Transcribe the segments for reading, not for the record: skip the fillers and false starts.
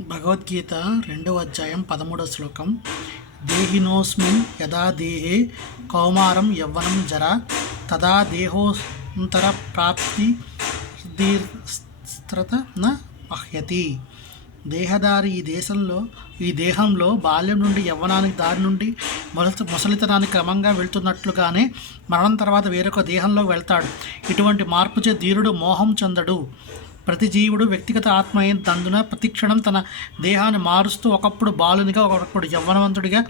భగవద్గీత 2వ అధ్యాయం 13వ శ్లోకం. దేహినోస్మిన్ యదా దేహే కౌమారం యవ్వనం జరా తదా దేహోంతర ప్రాప్తి దీర్ఘస్త్రత న మహ్యతి. దేహదారి ఈ దేహంలో బాల్యం నుండి యవ్వనానికి, దారి నుండి ముసలితనానికి క్రమంగా వెళ్తున్నట్లుగానే మరణం తర్వాత వేరొక దేహంలోకి వెళ్తాడు. ఇటువంటి మార్పుచే ధీరుడు మోహం చెందడు. ప్రతి జీవుడు వ్యక్తిగత ఆత్మ అయినందున ప్రతిక్షణం తన దేహాన్ని మారుస్తూ ఒకప్పుడు బాలునిగా, ఒకప్పుడు యవ్వనవంతుడిగా,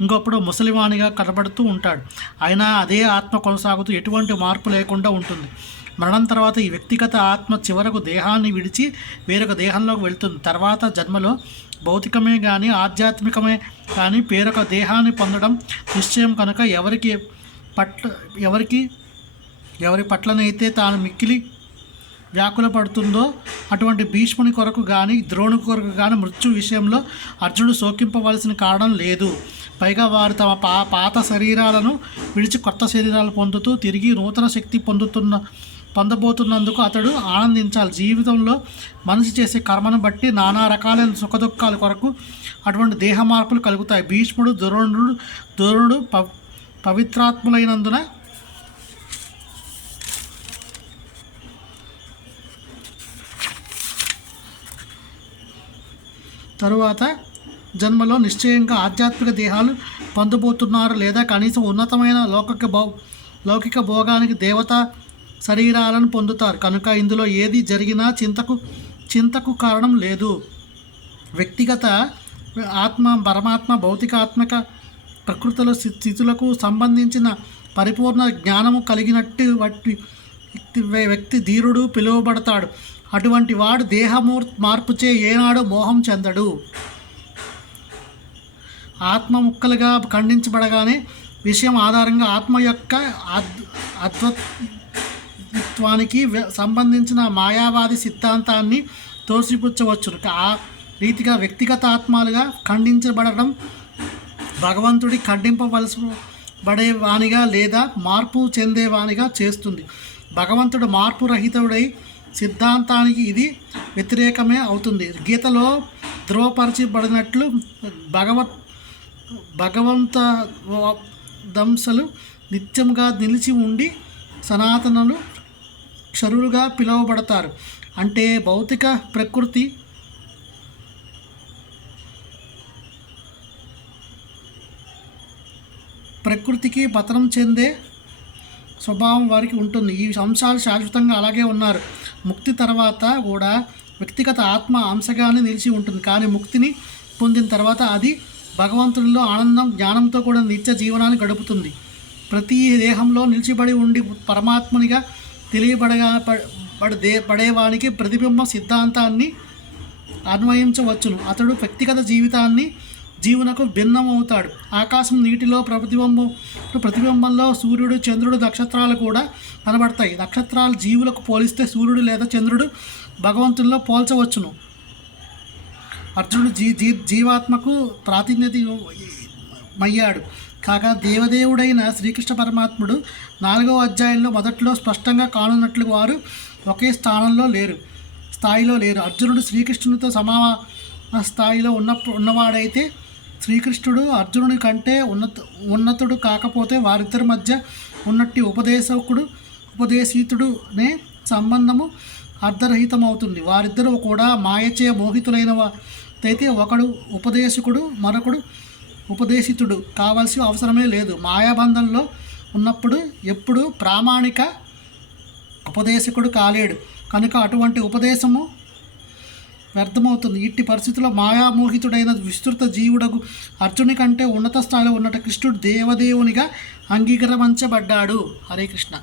ఇంకొప్పుడు ముసలివానిగా కనబడుతూ ఉంటాడు. అయినా అదే ఆత్మ కొనసాగుతూ ఎటువంటి మార్పు లేకుండా ఉంటుంది. మరణం తర్వాత ఈ వ్యక్తిగత ఆత్మ చివరకు దేహాన్ని విడిచి వేరొక దేహంలోకి వెళ్తుంది. తర్వాత జన్మలో భౌతికమే కానీ ఆధ్యాత్మికమే కానీ వేరొక దేహాన్ని పొందడం నిశ్చయం కనుక ఎవరి పట్లనైతే తాను మిక్కిలి వ్యాకుల పడుతుందో అటువంటి భీష్ముని కొరకు కానీ ద్రోణుని కొరకు కానీ మృత్యు విషయంలో అర్జునుడు శోకింపవలసిన కారణం లేదు. పైగా వారు తమ పాత శరీరాలను విడిచి కొత్త శరీరాలు పొందుతూ తిరిగి నూతన శక్తి పొందబోతున్నందుకు అతడు ఆనందించాలి. జీవితంలో మనిషి చేసే కర్మను బట్టి నానా రకాలైన సుఖదుఖాల కొరకు అటువంటి దేహ మార్పులు కలుగుతాయి. భీష్ముడు ద్రోణుడు పవిత్రాత్ములైనందున తరువాత జన్మలో నిశ్చయంగా ఆధ్యాత్మిక దేహాలు పొందబోతున్నారు, లేదా కనీసం ఉన్నతమైన లౌకిక భోగానికి దేవతా శరీరాలను పొందుతారు. కనుక ఇందులో ఏది జరిగినా చింతకు కారణం లేదు. వ్యక్తిగత ఆత్మ, పరమాత్మ, భౌతికాత్మక ప్రకృతుల స్థితులకు సంబంధించిన పరిపూర్ణ జ్ఞానము కలిగినట్టు వ్యక్తి ధీరుడు పిలువబడతాడు. అటువంటి వాడు మార్పుచే ఏనాడు మోహం చెందడు. ఆత్మ ముక్కలుగా ఖండించబడగానే విషయం ఆధారంగా ఆత్మ యొక్క అద్వైత్వానికి సంబంధించిన మాయావాది సిద్ధాంతాన్ని తోసిపుచ్చవచ్చును. ఆ రీతిగా వ్యక్తిగత ఆత్మలుగా ఖండించబడడం భగవంతుడి ఖండింపబడేవానిగా లేదా మార్పు చెందేవానిగా చేస్తుంది. భగవంతుడు మార్పు రహితుడై సిద్ధాంతానికి ఇది వ్యతిరేకమే అవుతుంది. గీతలో ధృవపరచబడినట్లు భగవంతదంశలు నిత్యంగా నిలిచి ఉండి సనాతనులు క్షరులుగా పిలువబడతారు. అంటే భౌతిక ప్రకృతికి పతనం చెందే స్వభావం వారికి ఉంటుంది. ఈ అంశాలు శాశ్వతంగా అలాగే ఉన్నారు. ముక్తి తర్వాత కూడా వ్యక్తిగత ఆత్మ అంశగానే నిలిచి ఉంటుంది. కానీ ముక్తిని పొందిన తర్వాత అది భగవంతునిలో ఆనందం, జ్ఞానంతో కూడా నిత్య జీవనాన్ని గడుపుతుంది. ప్రతి దేహంలో నిలిచిబడి ఉండి పరమాత్మనిగా పడేవానికి ప్రతిబింబ సిద్ధాంతాన్ని అన్వయించవచ్చును. అతడు వ్యక్తిగత జీవనకు భిన్నమవుతాడు. ఆకాశం, నీటిలో ప్రతిబింబంలో సూర్యుడు, చంద్రుడు, నక్షత్రాలు కూడా కనబడతాయి. నక్షత్రాలు జీవులకు పోలిస్తే సూర్యుడు లేదా చంద్రుడు భగవంతుల్లో పోల్చవచ్చును. అర్జునుడు జీవాత్మకు ప్రాతినిధ్యమయ్యాడు. కాగా దేవదేవుడైన శ్రీకృష్ణ పరమాత్ముడు 4వ అధ్యాయంలో మొదట్లో స్పష్టంగా కానున్నట్లు వారు ఒకే స్థాయిలో లేరు. అర్జునుడు శ్రీకృష్ణునితో సమాన స్థాయిలో ఉన్నవాడైతే శ్రీకృష్ణుడు అర్జునుడి కంటే ఉన్నతుడు కాకపోతే వారిద్దరి మధ్య ఉన్నట్టి ఉపదేశితుడునే సంబంధము అర్ధరహితమవుతుంది. వారిద్దరూ కూడా మాయచే మోహితులైనవైతే ఒకడు ఉపదేశకుడు, మరొకడు ఉపదేశితుడు కావాల్సిన అవసరమే లేదు. మాయాబంధంలో ఉన్నప్పుడు ఎప్పుడు ప్రామాణిక ఉపదేశకుడు కాలేడు కనుక అటువంటి ఉపదేశము వ్యర్థమవుతుంది. ఇట్టి పరిస్థితుల్లో మాయామోహితుడైన విస్తృత జీవుడకు అర్జుని కంటే ఉన్నత స్థాయిలో ఉన్నట్టు కృష్ణుడు దేవదేవునిగా అంగీకరించబడ్డాడు. హరే కృష్ణ.